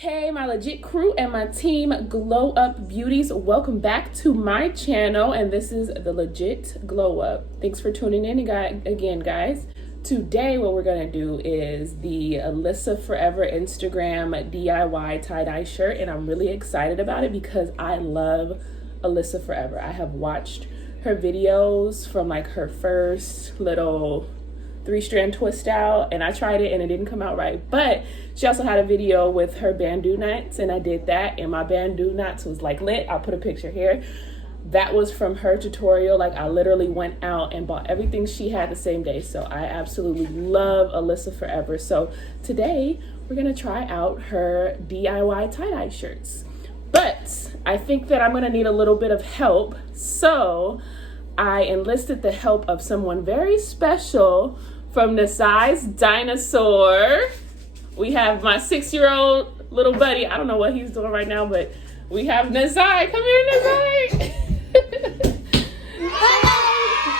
Hey my legit crew and my team Glow Up Beauties, welcome back to my channel, and this is the Legit Glow Up. Thanks for tuning in again, guys. Today what we're gonna do is the Alyssa Forever Instagram DIY tie-dye shirt, and I'm really excited about it because I love Alyssa Forever. I have watched her videos from like her first little 3-strand twist out, and I tried it and it didn't come out right, but she also had a video with her bandeau knots, and I did that, and my bandeau knots was like lit. I'll put a picture here. That was from her tutorial. Like, I literally went out and bought everything she had the same day. So I absolutely love Alyssa Forever. So today we're gonna try out her DIY tie-dye shirts, but I think that I'm gonna need a little bit of help, so I enlisted the help of someone very special from Nezihs Dinosaur. We have my 6-year-old little buddy. I don't know what he's doing right now, but we have Nezihs. Come here, Nezihs.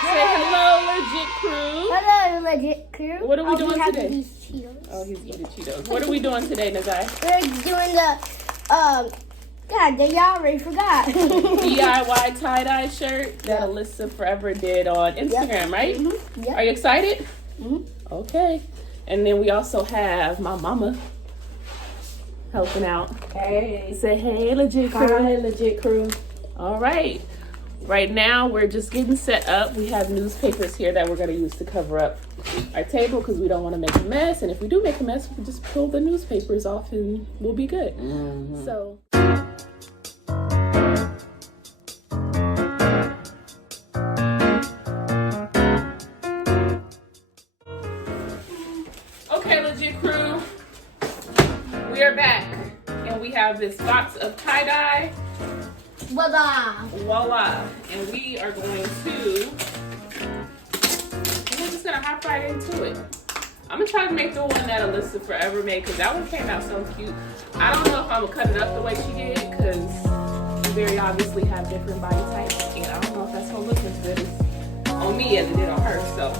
Say hello, legit crew. Hello, legit crew. What are we doing today? These Cheetos. Oh, he's eating Cheetos. What are we doing today, Nezihs? We're doing the God, y'all already forgot. DIY tie-dye shirt that Alyssa Forever did on Instagram, right? Mm-hmm. Yep. Are you excited? Mm-hmm. Okay. And then we also have my mama helping out. Hey. Say hey, legit crew. Hi, legit crew. All right. Right now, we're just getting set up. We have newspapers here that we're going to use to cover up our table because we don't want to make a mess. And if we do make a mess, we can just pull the newspapers off and we'll be good. Mm-hmm. So... Okay, legit crew, we are back, and we have this box of tie-dye. Voila! And we are going to, we're just gonna hop right into it. I'm gonna try to make the one that Alyssa Forever made, because that one came out so cute. I don't know if I'm gonna cut it up the way she did, because we very obviously have different body types, and I don't know if that's gonna look as good as on me as it did on her, so.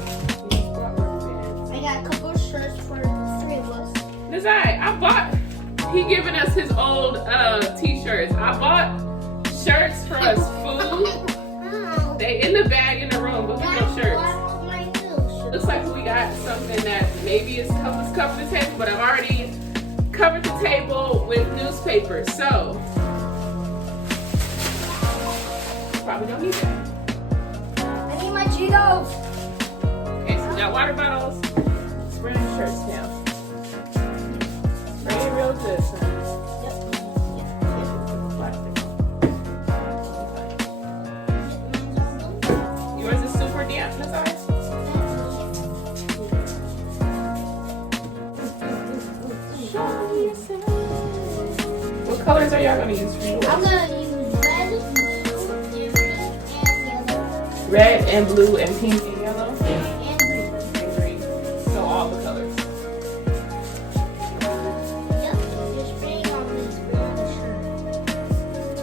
I got a couple of shirts for the 3 of us. Nezihs, he giving us his old t-shirts. I bought shirts for us food. They in the bag in the room, but we no shirts. Looks like we got something that maybe is helps cover the table, but I've already covered the table with newspapers, so probably don't need that. I need my Cheetos. Okay, so we got water bottles. Spray the shirts now. Spray it real good, son. Yours is super damp, Nezihs? What colors are y'all gonna use for yours? I'm gonna use red, blue, and yellow. Red and blue and pink and yellow And green. and green. So all the colors. Yep, you're spraying on this green shirt.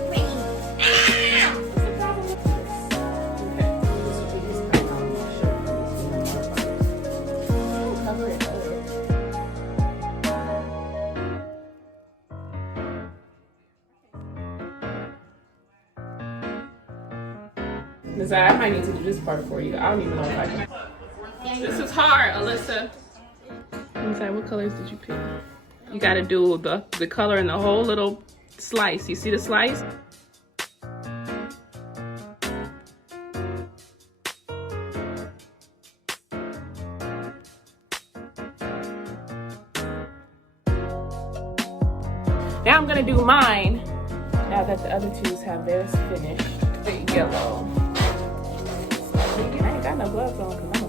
Green. What's the problem with this? Okay. Cover it up. Nezihs, I might need to do this part for you. I don't even know if I can. This is hard, Alyssa. Nezihs, what colors did you pick? You gotta do the color in the whole little slice. You see the slice? Now I'm gonna do mine. Now that the other twos have theirs finished. The yellow. I ain't got no gloves on because I'm a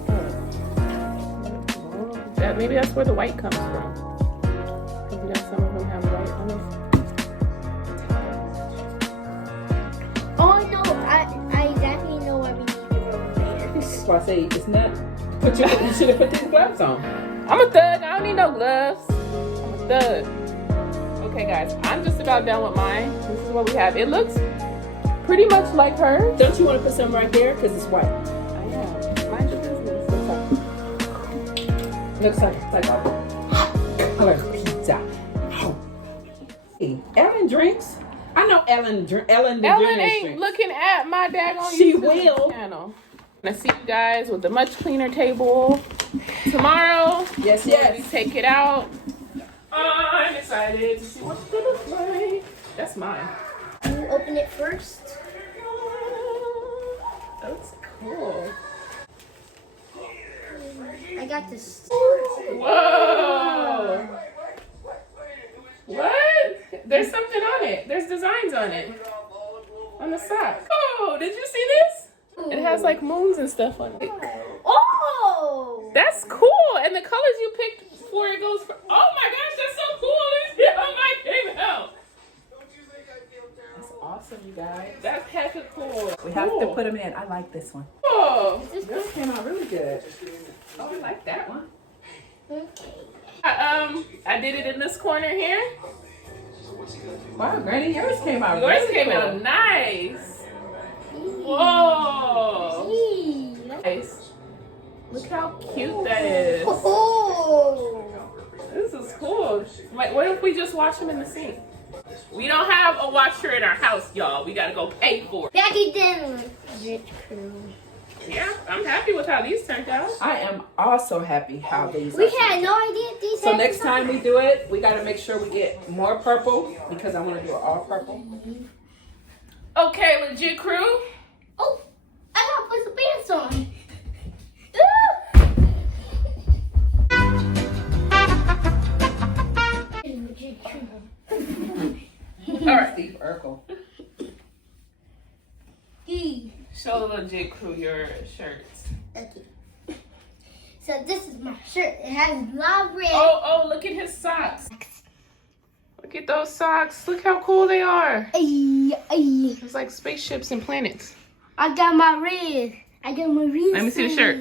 thug. Maybe that's where the white comes from. Because you know some of them have white on it. Oh no, I exactly know what we need to rubber bands. That's why I say it's not. You should have put these gloves on. I'm a thug. I don't need no gloves. I'm a thug. Okay, guys. I'm just about done with mine. This is what we have. It looks pretty much like hers. Don't you want to put some right there? Because it's white. I am. Mind your business. Looks like a pizza. drinks. I know Ellen the Ellen ain't drinks. looking at my daggone She YouTube will. channel. And I see you guys with a much cleaner table tomorrow. Yes, We yes. take it out. I'm excited to see what it's gonna look like. That's mine. You open it first. That's cool. I got this. Whoa! What? There's something on it. There's designs on it. On the sock. Oh, did you see this? It has like moons and stuff on it. Oh! That's cool. And the colors you picked for it goes for. Oh my gosh, that's so cool. This came out. That's awesome, you guys. That's hecka cool. We have to put them in. I like this one. Oh, This came out really good. Oh, I like that one. Okay. I did it in this corner here. Wow, Granny, yours came out Yours really came cool. out nice. Whoa. Nice. Look how cute that is. Oh! This is cool. Wait, what if we just watch them in the sink? We don't have a washer in our house, y'all. We gotta go pay for it. Becky did. Yeah, I'm happy with how these turned out. I am also happy how these We are. had no idea these. So had next design. time we do it, we got to make sure we get more purple because I want to do it all purple. Okay, legit crew. Oh, I gotta put some pants on. All right. Steve Urkel. Show the legit crew your shirts. Okay. So this is my shirt. It has love red. Oh, look at his socks. Look at those socks. Look how cool they are. Ay. It's like spaceships and planets. I got my red. I got my red. Let me see the shirt.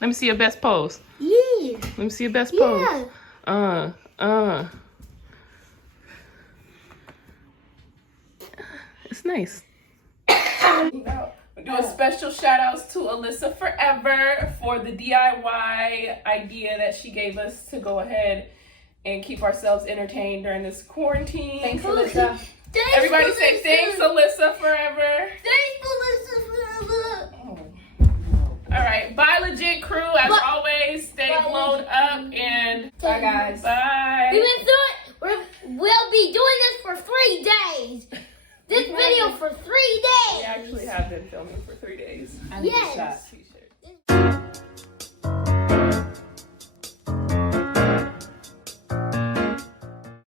Let me see your best pose. Yeah. Let me see your best Yeah. pose. It's nice. We're doing special shout outs to Alyssa Forever for the DIY idea that she gave us to go ahead and keep ourselves entertained during this quarantine. Thanks, Alyssa. Thanks, Everybody Alyssa. say thanks, Alyssa Forever. Thanks, Alyssa forever. All right, bye, legit crew. As Bye. always, stay Bye. glowed up and Bye, guys. bye. We've been through it. We'll be doing this for 3 days. This video for 3 We days. actually have been filming for 3 days. I need a Yes. shot.